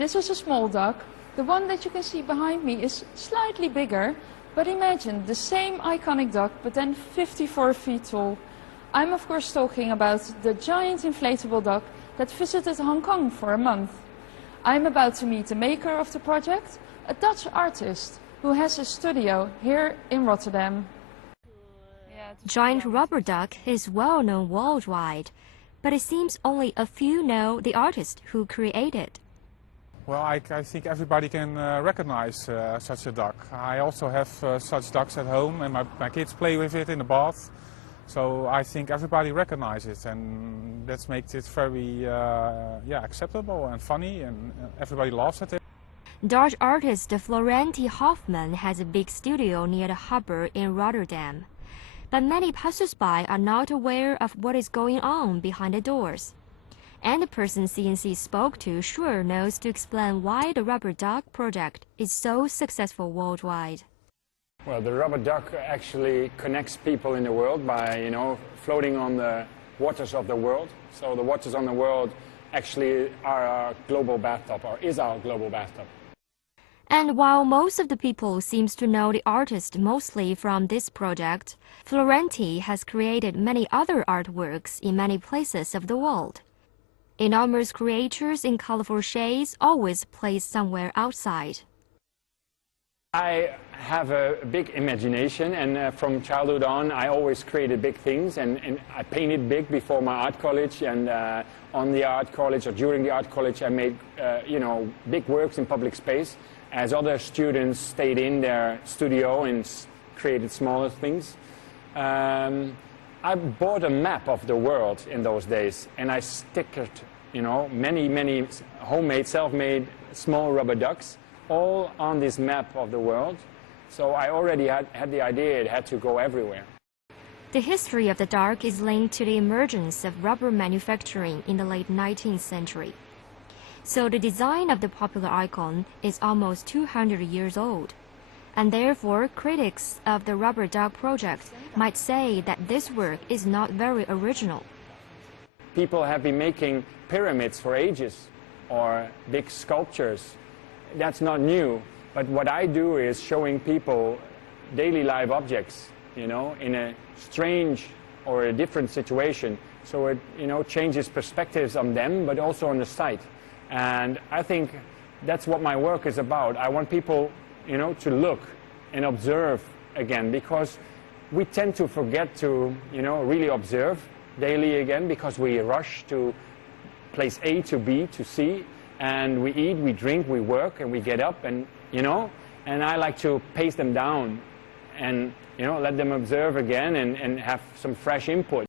This is a small duck. The one that you can see behind me is slightly bigger, but imagine the same iconic duck, but then 54 feet tall. I'm of course talking about the giant inflatable duck that visited Hong Kong for a month. I'm about to meet the maker of the project, a Dutch artist who has a studio here in Rotterdam. Giant rubber duck is well known worldwide, but it seems only a few know the artist who created. Well, I think everybody can recognize such a duck. I also have such ducks at home, and my kids play with it in the bath. So I think everybody recognizes it, and that makes it very acceptable and funny, and everybody laughs at it. Dutch artist Florenti Hoffman has a big studio near the harbour in Rotterdam. But many passers-by are not aware of what is going on behind the doors. And the person CNC spoke to sure knows to explain why the rubber duck project is so successful worldwide. Well, the rubber duck actually connects people in the world by, floating on the waters of the world. So the waters on the world actually are our global bathtub, or is our global bathtub. And while most of the people seems to know the artist mostly from this project, Florenti has created many other artworks in many places of the world. Enormous creatures in colorful shades always placed somewhere outside. I have a big imagination, and from childhood on I always created big things, and I painted big before my art college, and on the art college or during the art college I made big works in public space, as other students stayed in their studio and created smaller things. I bought a map of the world in those days, and I stickered many homemade, self-made small rubber ducks all on this map of the world. So I already had the idea it had to go everywhere. The history of the duck is linked to the emergence of rubber manufacturing in the late 19th century. So the design of the popular icon is almost 200 years old. And therefore, critics of the rubber duck project might say that this work is not very original. People have been making pyramids for ages, or big sculptures. That's not new, but what I do is showing people daily life objects, in a strange or a different situation, so it, changes perspectives on them, but also on the site. And I think that's what my work is about. I want people, to look and observe again, because we tend to forget to, really observe daily again, because we rush to place A to B to C, and we eat, we drink, we work, and we get up, and and I like to pace them down and let them observe again and have some fresh input.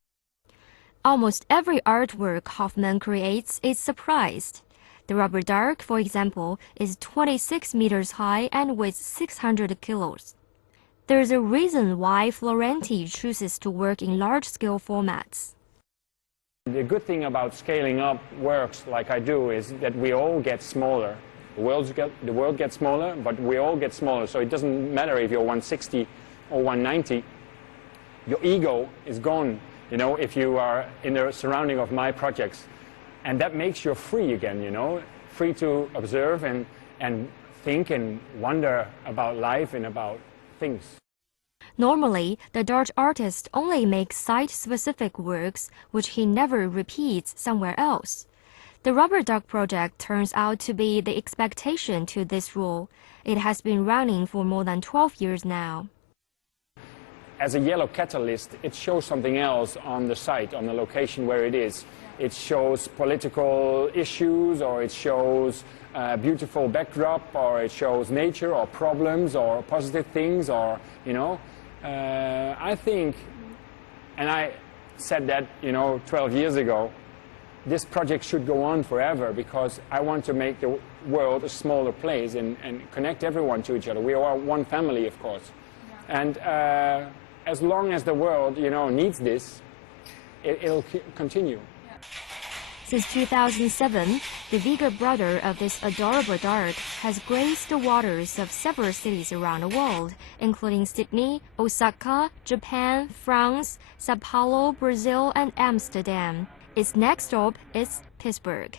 Almost every artwork Hoffman creates is surprised. The rubber duck, for example, is 26 meters high and weighs 600 kilos. There's a reason why Florenti chooses to work in large-scale formats. The good thing about scaling up works like I do is that we all get smaller. The world gets smaller, but we all get smaller. So it doesn't matter if you're 160 or 190. Your ego is gone, if you are in the surrounding of my projects. And that makes you free again, free to observe and think and wonder about life and about things. Normally, the Dutch artist only makes site-specific works, which he never repeats somewhere else. The rubber duck project turns out to be the expectation to this rule. It has been running for more than 12 years now. As a yellow catalyst, it shows something else on the site, on the location where it is. It shows political issues, or it shows a beautiful backdrop, or it shows nature, or problems, or positive things, or, I think, and I said that, 12 years ago, this project should go on forever, because I want to make the world a smaller place and connect everyone to each other. We are one family, of course. Yeah. And as long as the world, needs this, it'll continue. Since 2007, the bigger brother of this adorable duck has graced the waters of several cities around the world, including Sydney, Osaka, Japan, France, Sao Paulo, Brazil, and Amsterdam. Its next stop is Pittsburgh.